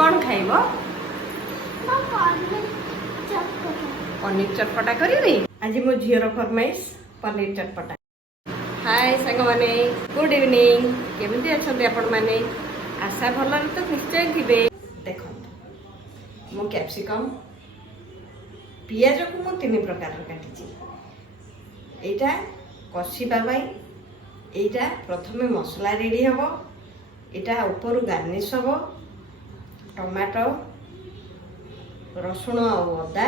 कौन खाइब पनीर चटपटा करी आज मो झीर फरमाइश पनीर चटपटा। हाय सांग माने गुड इवनिंग केमती अच्छा आपण मैंने आशा भल तो निश्चय थे देख मो कैप्सिकम पियाज को मु 3 प्रकार काटी एटा कषिबा एटा प्रथमे मसला रेडी हम एटा ऊपर गार्निश हम टमाटो रसुण और अदा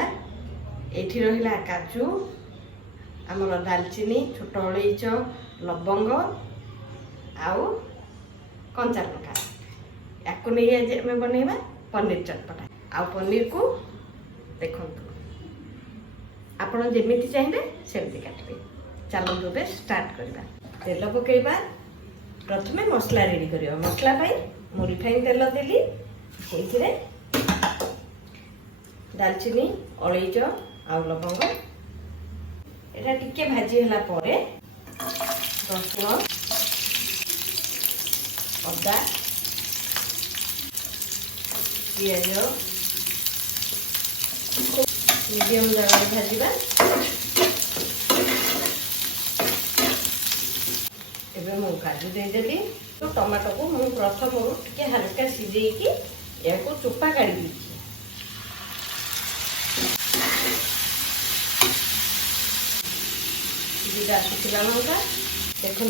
एठी रहिला काजू आमर दालचीनी छोट अलैच लवंग आउ कंचा लंका या नहीं आज आम बनवा पनीर चटपटा आ पनीर को देखु आपण जमी चाहिए सेमती काटबे। चलो स्टार्ट करवा तेल पकईबा प्रथमे मसला रेडी करवा मसला मु रिफाइन तेल देली से दालचीनी अलैच आउ लवंग एटा टिके भाजी हला परे रसुण अदा पियाज मीडियम जगह भाजवा एबे मु काजू देदेली तो टमाटो को मु प्रथम टिके हल्का सिझेकी या को चोपा काढ़ी दी जीरा शुखला लंका देखु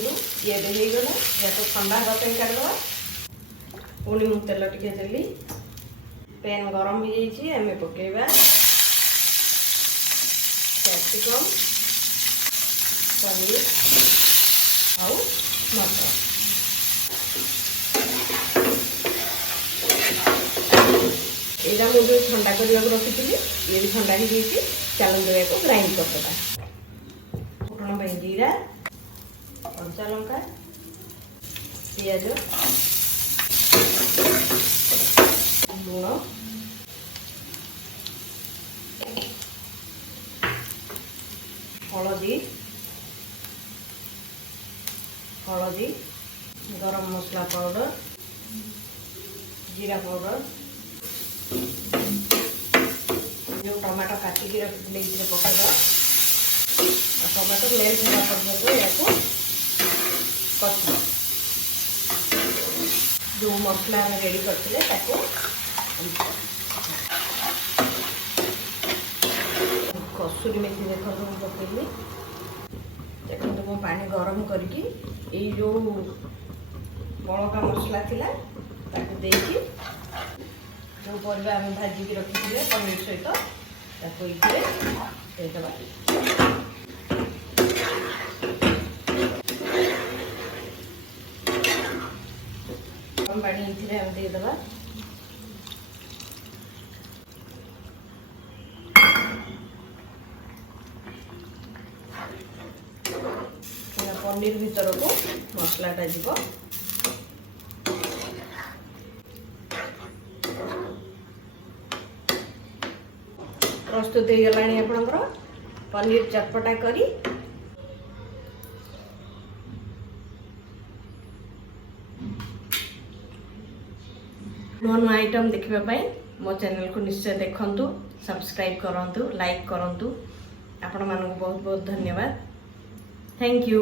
ये गला या तो ठंडा हाँ काटवा पुणी मु तेल टिके देली पैन गरम हो जाइए आम पकेबा कैप्सिकम पनीर आउ मटर यहाँ मुझे ठंडा करने को रखी ये भी ठंडा हो जाइए चलो को ग्राइंड करदेगा फुटण जीरा कंचा लंका पियाज लुण हलदी हलदी गरम मसला पाउडर जीरा पाउडर जो टमाटो काटिकी रखी पकड़ टमाटो मेल्ट होगा पर्यटन या कषा जो मसला रेडी करते कसूरी मेथी देखो पकड़ी देखो मो पानी गरम करके जो बड़का मसला थिला ताको देकी जो परिबा आम भाजिकी रखी पनीर सहित ताको देदेबा पानी ये देदेबा पनीर भीतर को मसलाटा जीव प्रस्तुत हो गला आपणकर पनीर चटपटा करी नुआ नुआ आइटम देखापी मो चैनल को निश्चय देखंतु सब्सक्राइब करंतु लाइक करंतु आपण मानक बहुत बहुत धन्यवाद थैंक यू।